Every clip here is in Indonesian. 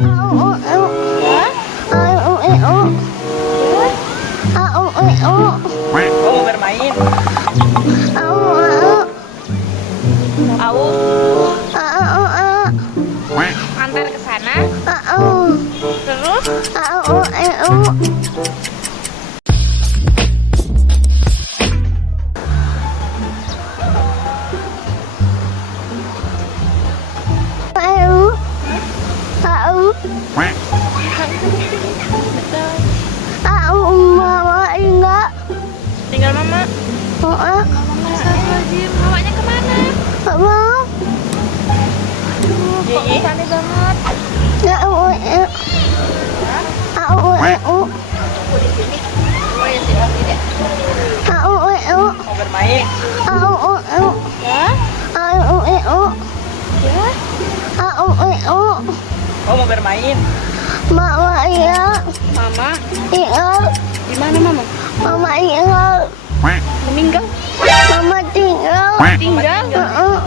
Mau bermain? Au. Antar ke sana. Terus? Tinggal mama. Astagfirullahaladzim. Mamanya kemana? Yeye. Aneh banget. Mau bermain? Ya? Ya? Oh, mau bermain? Mama? Di mana mama? Meninggal? Tinggal?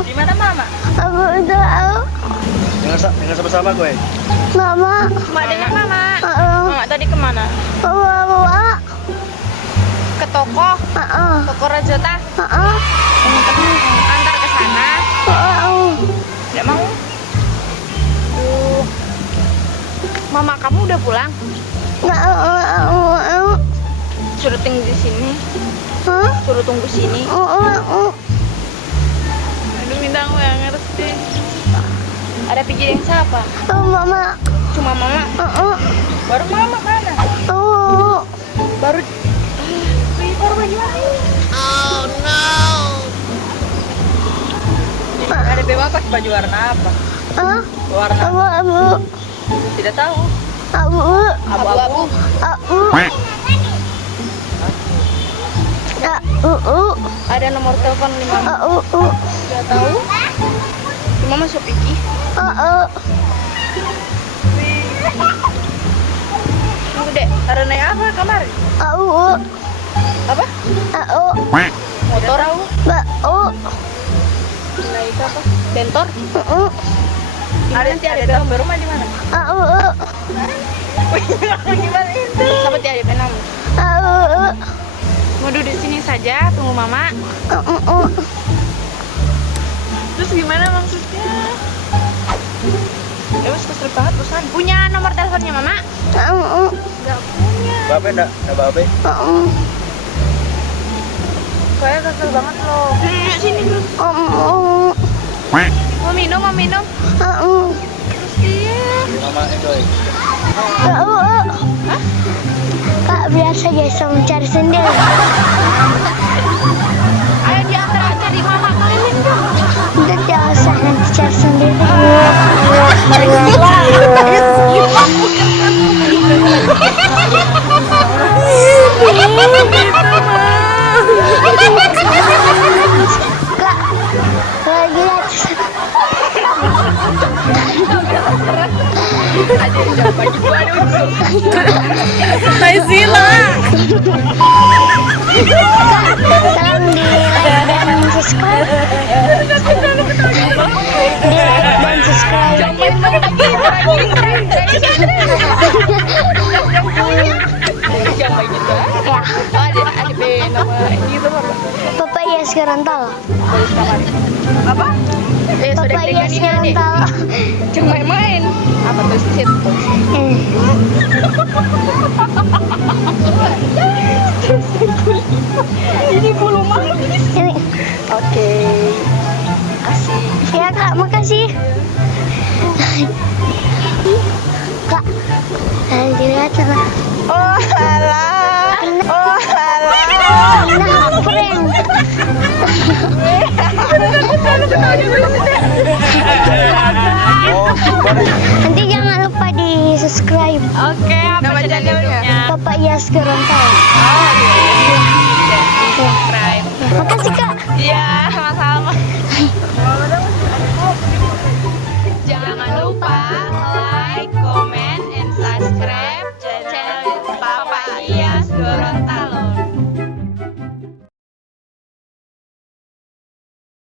Di mana mama? Dengar sama-sama gue. Cuma dengan mama. Mama tadi kemana? Ke toko? Toko Rajota? Antar ke sana? Nggak mau? Mama kamu udah pulang? Suruh tunggu di sini. Suruh tunggu sini. Aduh, minta aku yang ngerti. Ada pikiran siapa? Cuma mama? Baru mama mana? Baru baju apa? Oh no. Ada bebas pakai baju warna apa? Warna tidak tahu. Abu-abu. Ada nomor telepon di mama? Tidak tahu. Cuma masuk Piki. Tunggu dek, ada naik apa kemarin? Apa? Motor? Naik apa? Bentor? Nanti ada dalam rumah di mana? Gimana itu? Sama tiada penam. Mau duduk di sini saja, tunggu mama. Terus gimana maksudnya? Ya wes kesel banget perusahaan. Punya nomor teleponnya mama? Enggak punya. Babe enggak babe. Kayak kesel banget loh. Sini dulu. Mau minum? Terus dia. Mama enjoy. Hah? Kak biasa biasa mencari sendiri. Ayo diantar aja di mama keliling dong. Udah biasa nanti cari sendiri. Kak, lagi lihat. Ada yang bagi gua dulu. Naizila. Tolong di like dan subscribe. Di like dan subscribe. Jangan gitu. Ya, Ada nama ini tuh apa? papaya serental. Apa? Sudah Papaya pegang ini deh. serental. Jangan main-main. Apa tuh sit? Ini bulu makhluk. Ini. Oke. Kasih. Ya kak, makasih. Kak, dilihat sana. Oh alah. Oh alah. Nah, prank. Nanti jangan lupa di subscribe. Oke, apa channelnya? Papaya serental. Oh iya. Subscribe. Makasih kak. Iya, sama-sama. Jangan lupa like, comment, and subscribe channel Papaya Gorontalo.